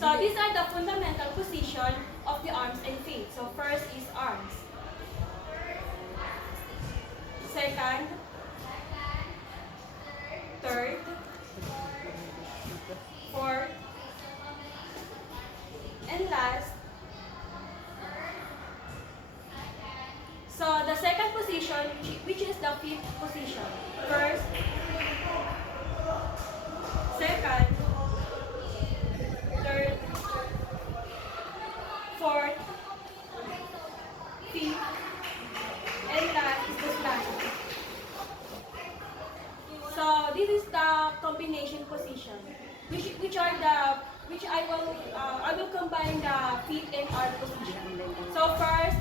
So these are the fundamental position of the arms and feet. So first is arms. Second, third, fourth, and last. So the second position, which is the fifth position. First, second, third, fourth, fifth, and last is the slant. So this is the combination position, which are the which I will combine the feet and arm position. So first,